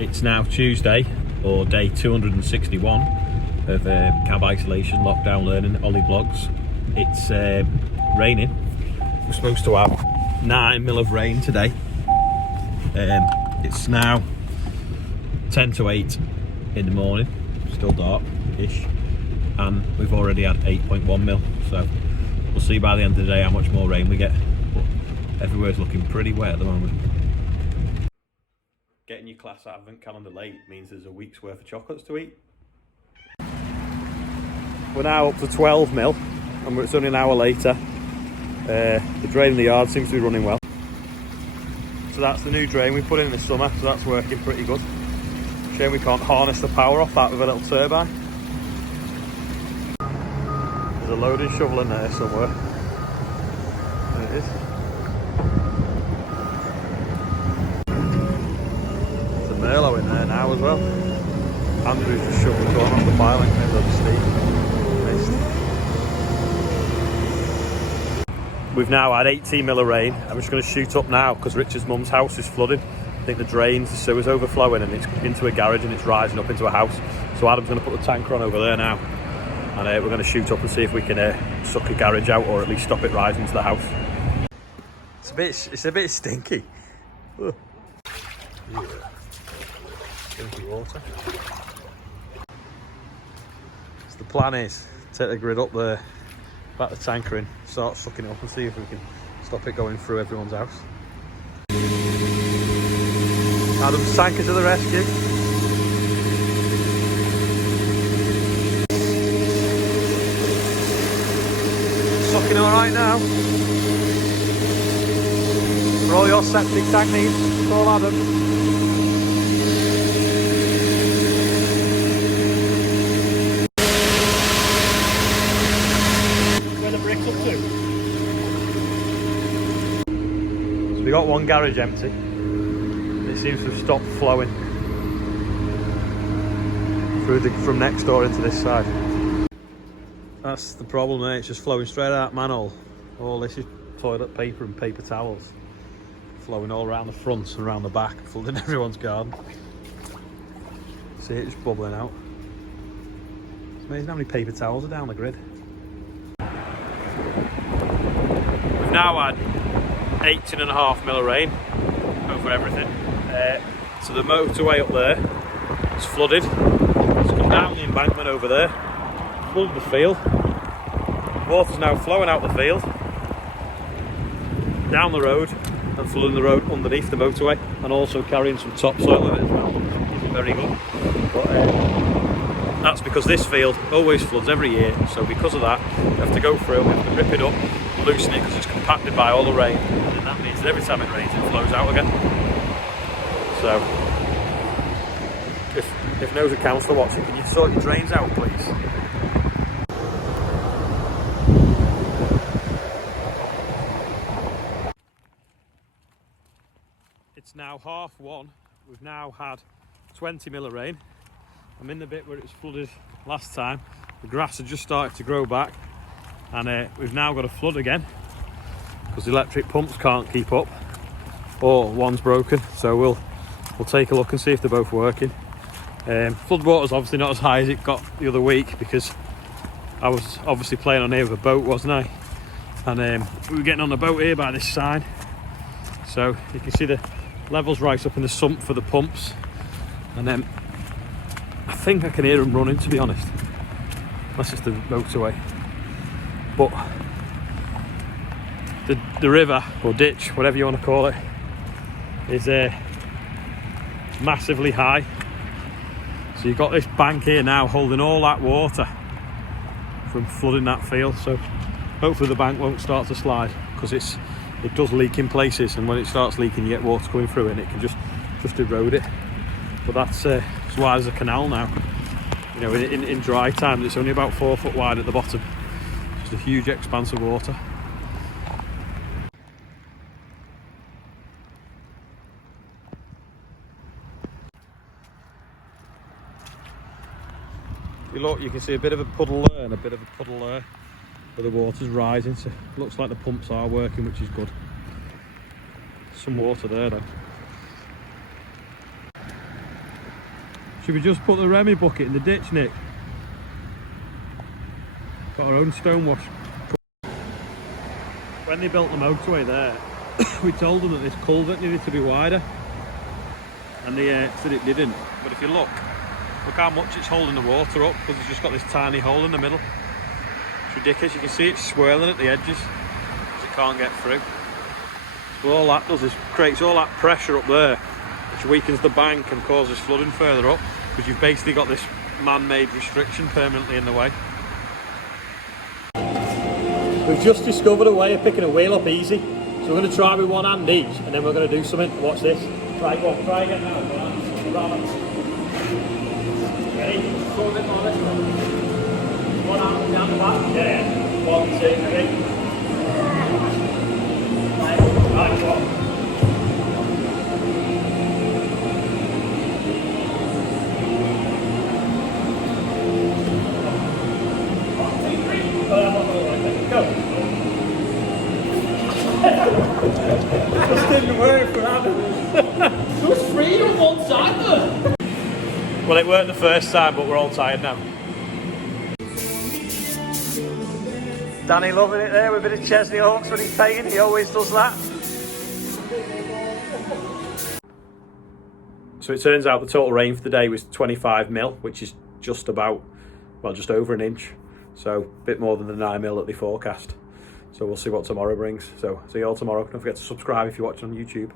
It's now Tuesday, or day 261 of cab isolation, lockdown learning, Ollie vlogs. It's raining. We're supposed to have 9 mil of rain today. It's now 10 to 8 in the morning, still dark-ish, and we've already had 8.1 mil, so we'll see by the end of the day how much more rain we get, but everywhere's looking pretty wet at the moment. Getting your class advent calendar late means there's a week's worth of chocolates to eat. We're now up to 12 mil, and it's only an hour later. The drain in the yard seems to be running well. So that's the new drain we put in this summer, so that's working pretty good. Shame we can't harness the power off that with a little turbine. There's a loaded shovel in there somewhere. There it is. There's a Merlot in there now as well. Andrew's just shoved the corn off the pile and came over steep. We've now had 18 mil of rain. I'm just going to shoot up now because Richard's mum's house is flooding. I think the drains, the sewer's overflowing and it's into a garage and it's rising up into a house. So Adam's going to put the tanker on over there now. And we're going to shoot up and see if we can suck a garage out or at least stop it rising to the house. It's a bit stinky. Ugh. Yeah. Stinky water. So the plan is take the grid up there, back the tanker in, start sucking it up and see if we can stop it going through everyone's house. Adam's tanker to the rescue. Sucking alright now. For all your septic tank needs, call Adam. So we got one garage empty. It seems to have stopped flowing from next door into this side. That's the problem, mate. It's just flowing straight out that manhole. All this is toilet paper and paper towels flowing all around the front and around the back, flooding everyone's garden. See it just bubbling out. It's amazing how many paper towels are down the grid. We've now had 18.5 mil of rain over everything. So the motorway up there is flooded. It's come down the embankment over there, flooded the field. Water's now flowing out the field, down the road, and flooding the road underneath the motorway, and also carrying some topsoil with it as well. Very good. But that's because this field always floods every year, so because of that, we have to go through, we have to rip it up, loosen it because it's compacted by all the rain, and that means that every time it rains it flows out again. So if Noza Council watching, can you sort your drains out please? It's now 1:30. We've now had 20 mil of rain. I'm in the bit where it was flooded last time. The grass had just started to grow back, and we've now got a flood again because the electric pumps can't keep up, or one's broken. So we'll take a look and see if they're both working. Flood water's obviously not as high as it got the other week because I was obviously playing on here with a boat, wasn't I? And we were getting on the boat here by this sign, so you can see the levels right up in the sump for the pumps, and then I think I can hear them running, to be honest. That's just the motorway. But the river, or ditch, whatever you want to call it, is massively high. So you've got this bank here now holding all that water from flooding that field. So hopefully the bank won't start to slide, because it does leak in places, and when it starts leaking you get water coming through it and it can just erode it. But that's why there's a canal now. You know, in dry time it's only about 4 foot wide at the bottom. Just a huge expanse of water. If you look, you can see a bit of a puddle there and a bit of a puddle there where the water's rising, so it looks like the pumps are working, which is good. Some water there though. Should we just put the Remy bucket in the ditch, Nick? Got our own stonewash. When they built the motorway there, we told them that this culvert needed to be wider, and they said it didn't. But if you look how much it's holding the water up, because it's just got this tiny hole in the middle. It's ridiculous. You can see it's swirling at the edges because it can't get through. So all that does is creates all that pressure up there, which weakens the bank and causes flooding further up, because you've basically got this man-made restriction permanently in the way. We've just discovered a way of picking a wheel up easy, so we're going to try with one hand each, and then we're going to do something. Watch this. Right, go on, try again now. Ready? Go a bit more this way. One hand down the back. Yeah. 1, 2, 3. Right, go on. Just didn't work for Adam. There was 3 on one side there. Well, it worked the first time, but we're all tired now. Danny loving it there with a bit of Chesney Hawks when he's painting. He always does that. So it turns out the total rain for the day was 25 mil, which is just about, well, just over an inch. So a bit more than the 9 mil that they forecast. So we'll see what tomorrow brings. So see you all tomorrow. Don't forget to subscribe if you're watching on YouTube.